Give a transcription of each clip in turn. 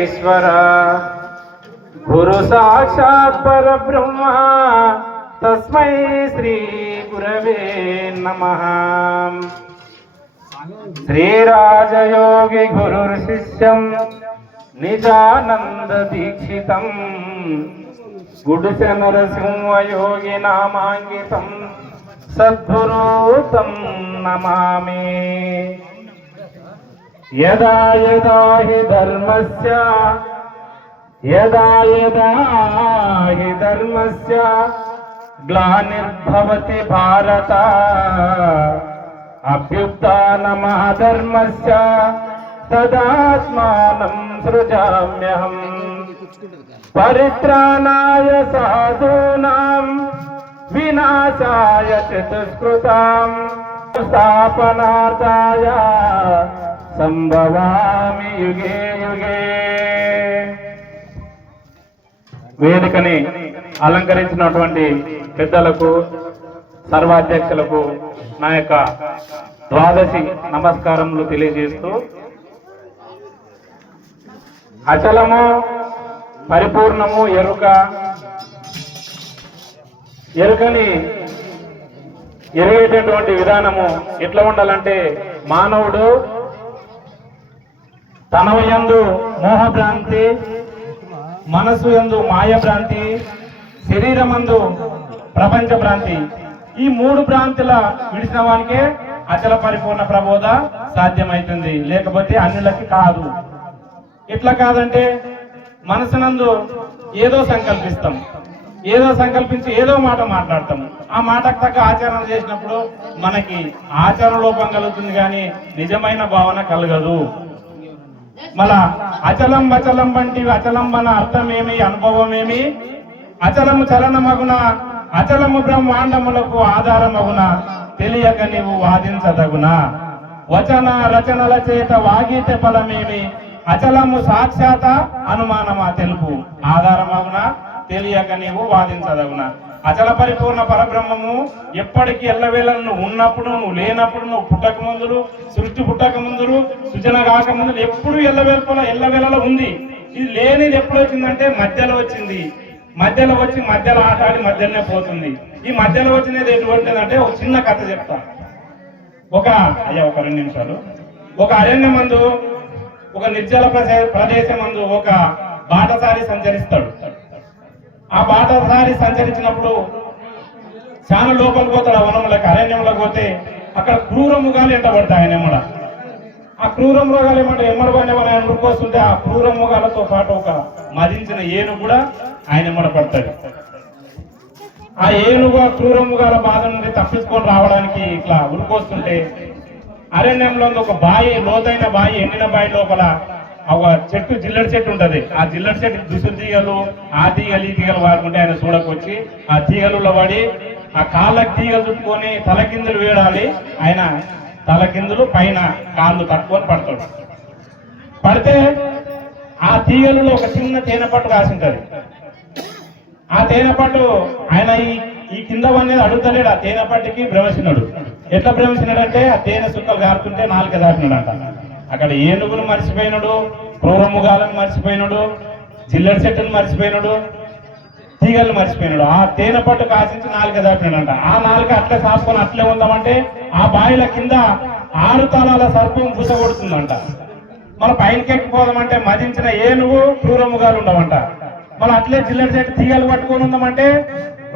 ఈశ్వర గురు సాక్షాత్ పరబ్రహ్మ తస్మై శ్రీ గురవే నమః. శ్రీరాజయోగి గురుర్ శిష్యం నిజానంద దీక్షితం గుడిసె నరసింహయోగి నామాంకితం సద్గురుతం నమామి. యదా యదా హి ధర్మస్య గ్లానిర్భవతి భారత అభ్యుత్థానమధర్మస్య తదాత్మానం సృజామ్యహం. పరిత్రాణాయ సాధూనాం వినాశాయ చ దుష్కృతాం స్థాపనార్థాయ సంభవామి యుగే యుగే. వేదికని అలంకరించినటువంటి పెద్దలకు, సర్వాధ్యక్షులకు నా యొక్క ద్వాదశి నమస్కారములు తెలియజేస్తూ, అచలము పరిపూర్ణము ఎరుకని ఎరిగేటటువంటి విధానము ఎట్లా ఉండాలంటే, మానవుడు తన యందు మోహభ్రాంతి, మనసు యందు మాయభ్రాంతి, శరీరమందు ప్రపంచ భ్రాంతి, ఈ మూడు భ్రాంతుల విడిచిన వానికే అచల పరిపూర్ణ ప్రబోధ సాధ్యమవుతుంది. లేకపోతే అన్యులకి కాదు. ఎట్లా కాదంటే, మనసునందు ఏదో సంకల్పిస్తాం, ఏదో సంకల్పించి ఏదో మాట మాట్లాడతాం. ఆ మాటకు తగ్గ ఆచరణ చేసినప్పుడు మనకి ఆచరణ లోపం కలుగుతుంది, కానీ నిజమైన భావన కలగదు. మళ్ళా అచలం వచలం వంటి అచలంబన అర్థమేమి, అనుభవమేమి, అచలము చలనమగున, అచలము బ్రహ్మాండములకు ఆధారమగున, తెలియక నీవు వాదించదగునా. వచన రచనల చేత వాగీతే ఫలమేమి, అచలము సాక్షాత అనుమానమా తెలుపు, ఆధారమగున, తెలియక నీవు వాదించదగునా. అచల పరిపూర్ణ పరబ్రహ్మము ఎప్పటికీ ఎల్లవేళ నువ్వు ఉన్నప్పుడు, నువ్వు లేనప్పుడు, నువ్వు పుట్టక ముందులు, సృష్టి పుట్టక ముందులు, సృజన కాక ముందులు ఎప్పుడు ఎల్లవేళలో ఉంది. ఇది లేనిది ఎప్పుడు వచ్చిందంటే మధ్యలో వచ్చింది. మధ్యలో వచ్చి మధ్యలో ఆటాడి మధ్యలోనే పోతుంది. ఈ మధ్యలో వచ్చినది ఎటువంటిదంటే, ఒక చిన్న కథ చెప్తా. ఒక 2 నిమిషాలు. ఒక అరణ్యమందు, ఒక నిర్జల ప్రదేశం మందు ఒక బాటసారి సంచరిస్తాడు. ఆ బాటసారి సంచరించినప్పుడు చాలా లోపలికి పోతాడు. ఆ వనంలోకి, అరణ్యంలోకి పోతే అక్కడ క్రూర మృగాలు ఎంటబడతాయి. ఆయన ఎమ్మడ ఆ క్రూర మృగాలు ఎమ్మడబడిన ఆయన ఉరుకొస్తుంటే, ఆ క్రూర మృగాలతో పాటు ఒక మదించిన ఏనుగు కూడా ఆయన ఎమ్మడ పడతాడు. ఆ ఏనుగు ఆ క్రూర మృగాల బాధ నుండి తప్పించుకొని రావడానికి ఇట్లా ఉరుకొస్తుంటే, అరణ్యంలో ఒక బాయి, లోతైన బాయి, ఎండిన బాయి లోపల ఒక చెట్టు, జిల్లడి చెట్టు ఉంటది. ఆ జిల్లడి చెట్టు దుసు తీగలు, ఆ తీగలు ఈ తీగలు వాడుకుంటే ఆయన చూడకొచ్చి ఆ తీగలలో పడి ఆ కాళ్ళకి తీగలు చుట్టుకొని తలకిందులు వేడాలి. ఆయన తలకిందులు పైన కాళ్ళు తట్టుకొని పడతాడు. పడితే ఆ తీగలలో ఒక చిన్న తేనెపట్టు కాసింటది. ఆ తేనెపట్టు ఆయన ఈ కిందవన్నీ అడుగుతలేడు. ఆ తేనెపట్టుకి భ్రమసినాడు. ఎట్లా భ్రమసినాడంటే, ఆ తేనె సుక్కలు కారుతుంటే నాలుక దాటినాడంట. అక్కడ ఏనుగును మర్చిపోయినాడు, క్రూరముగాలను మర్చిపోయినాడు, జిల్లడి చెట్టును మర్చిపోయినాడు, తీగలను మర్చిపోయినాడు. ఆ తేనె పట్టు కాసించి నాలుక దాపినాడంట. ఆ నాలుక అట్లే సాపుకొని అట్లే ఉందామంటే, ఆ బావిల కింద 6 తలాల సర్పం బుస కొడుతుందంట. మన పైనకి ఎక్కిపోదామంటే మదించిన ఏనుగు, క్రూరముగాలు ఉండవంట. మళ్ళీ అట్లే జిల్లడి చెట్టు తీగలు పట్టుకొని ఉందామంటే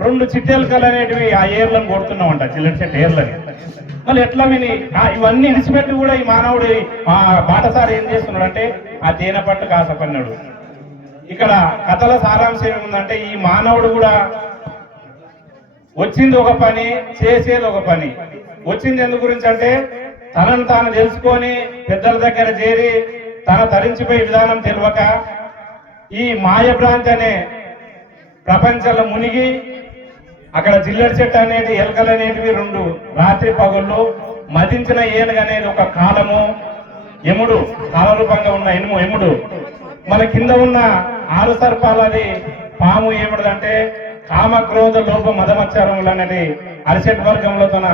2 చిట్టెలకలు అనేటివి ఆ ఏర్లను కొడుతున్నామంట, జిల్లడి చెట్టు ఏర్లని. మళ్ళీ ఎట్లా విని ఇవన్నీ ఇడిచిపెట్టి కూడా ఈ మానవుడు ఆ బాటసారి ఏం చేస్తున్నాడు అంటే, ఆ తేనె పట్టు కాసపన్నాడు. ఇక్కడ కథల సారాంశం ఏముందంటే, ఈ మానవుడు కూడా వచ్చింది ఒక పని, చేసేది ఒక పని. వచ్చింది ఎందు గురించి అంటే, తనను తాను తెలుసుకొని పెద్దల దగ్గర చేరి తన తరించిపోయే విధానం తెలియక ఈ మాయభ్రాంతి అనే ప్రపంచంలో మునిగి, అక్కడ జిల్లడి చెట్టు అనేది, ఎలకలు అనేటివి 2 రాత్రి పగుళ్ళు, మదించిన ఏనుగు అనేది ఒక కాలము, యముడు కాలరూపంగా ఉన్న యముడు, మన కింద ఉన్న 6 సర్పాలది పాము ఏమిటంటే కామ క్రోధ లోప మదమచ్చారములు అనేది అరిసెట్ వర్గంలో తన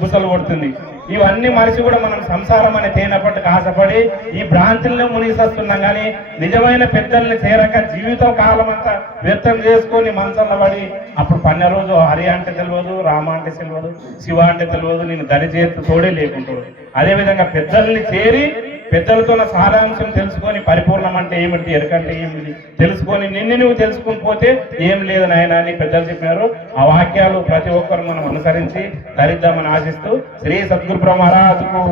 బుసలు కొడుతుంది. ఇవన్నీ మనిషి కూడా మనం సంసారం అనే తేనపట్టుకు ఆశపడి ఈ భ్రాంతులను మునిగిస్తున్నాం. కానీ నిజమైన పెద్దల్ని చేరక జీవితం కాలం అంతా వ్యర్థం చేసుకొని మంచంలో పడి అప్పుడు పన్నె రోజు హరి అంటే తెలియదు, రామ అంటే తెలియదు, శివ అంటే తెలియదు, నేను దరి చేతి తోడే లేకుంటాడు. అదేవిధంగా పెద్దల్ని చేరి పెద్దలతో సారాంశం తెలుసుకొని పరిపూర్ణం అంటే ఏమిటి, ఎరకంటే ఏమిటి తెలుసుకొని నిన్ను నువ్వు తెలుసుకుని పోతే ఏం లేదు నాయన అని పెద్దలు చెప్పారు. ఆ వాక్యాలు ప్రతి ఒక్కరు మనం అనుసరించి ధరిద్దామని ఆశిస్తూ శ్రీ సద్గురు బ్రహ్మరాజుకు